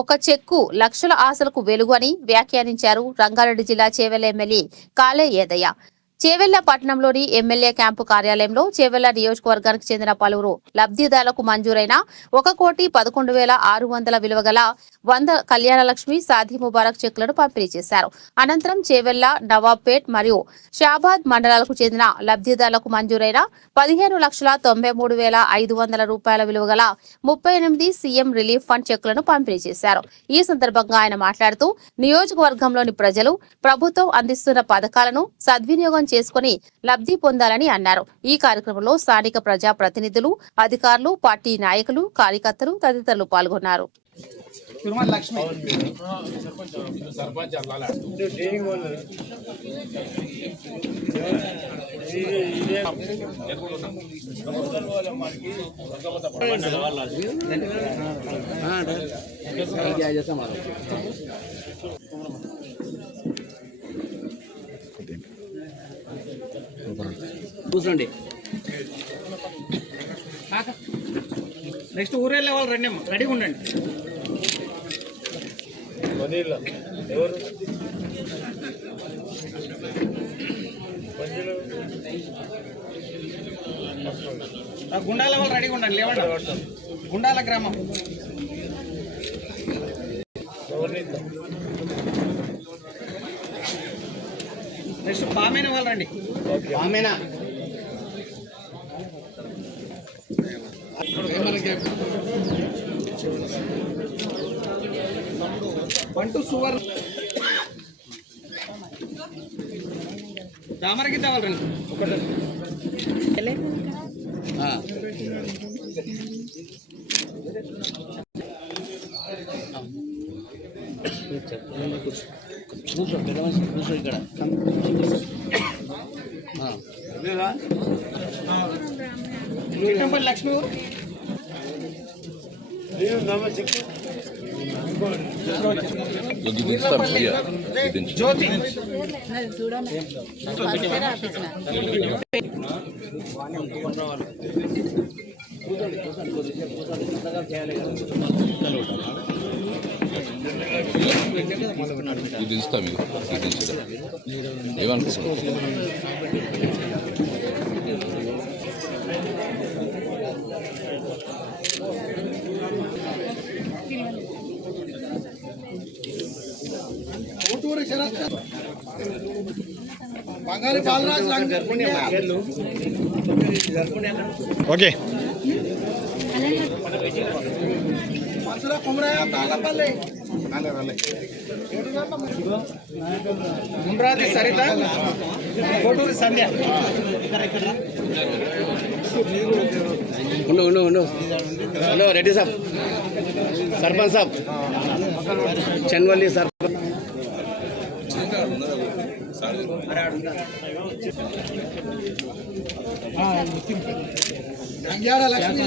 ఒక చెక్కు లక్షల ఆశలకు వెలుగు అని వ్యాఖ్యానించారు రంగారెడ్డి జిల్లా చేవెళ్ల ఎమ్మెల్యే కాళే ఏదయ్య. చేవెళ్ల పట్టణంలోని ఎమ్మెల్యే క్యాంపు కార్యాలయంలో చేవెళ్ల నియోజకవర్గానికి చెందిన పలువురు లబ్ధిదారులకు మంజూరైన 1,11,600 విలువ గల 100 కళ్యాణలక్ష్మి సాది ముబారక్ చెక్కులను పంపిణీ చేశారు. అనంతరం చేవెళ్ల, నవాబ్పేట్ మరియు షాబాద్ మండలాలకు చెందిన లబ్ధిదారులకు మంజూరైన 15,93,500 రూపాయల విలువ గల 38 సీఎం రిలీఫ్ ఫండ్ చెక్కులను పంపిణీ చేశారు. ఈ సందర్భంగా ఆయన మాట్లాడుతూ నియోజకవర్గంలోని ప్రజలు ప్రభుత్వం అందిస్తున్న పథకాలను సద్వినియోగం చేసుకుని లబ్ధి పొందాలని అన్నారు. ఈ కార్యక్రమంలో స్థానిక ప్రజా ప్రతినిధులు, అధికారులు, పార్టీ నాయకులు, కార్యకర్తలు తదితరులు పాల్గొన్నారు. కూర్చోండి. నెక్స్ట్ ఊరు వెళ్ళే వాళ్ళు రండి అమ్మ, రెడీగా ఉండండి. గుండాల వాళ్ళు రెడీగా ఉండండి. లేవండి. గుండాల గ్రామం నెక్స్ట్ పామేన వాళ్ళు రండి. పామేనా పంటు సువర్ రామరకి తేవాలి రండి. కూర్చో ఇక్కడ లక్ష్మి జ్యోతి ఇది ఇస్తాం. ఏమనుకుంటున్నాం? బంగారు బాలరాజు ఓకే ముండ్రాది సరిత, కోటూరి సంధ్య. ఉండు హలో రెడ్డి సాబ్, సర్పంచ్ సాబ్, చన్వల్లి సర్పంచ్. లక్ష్మి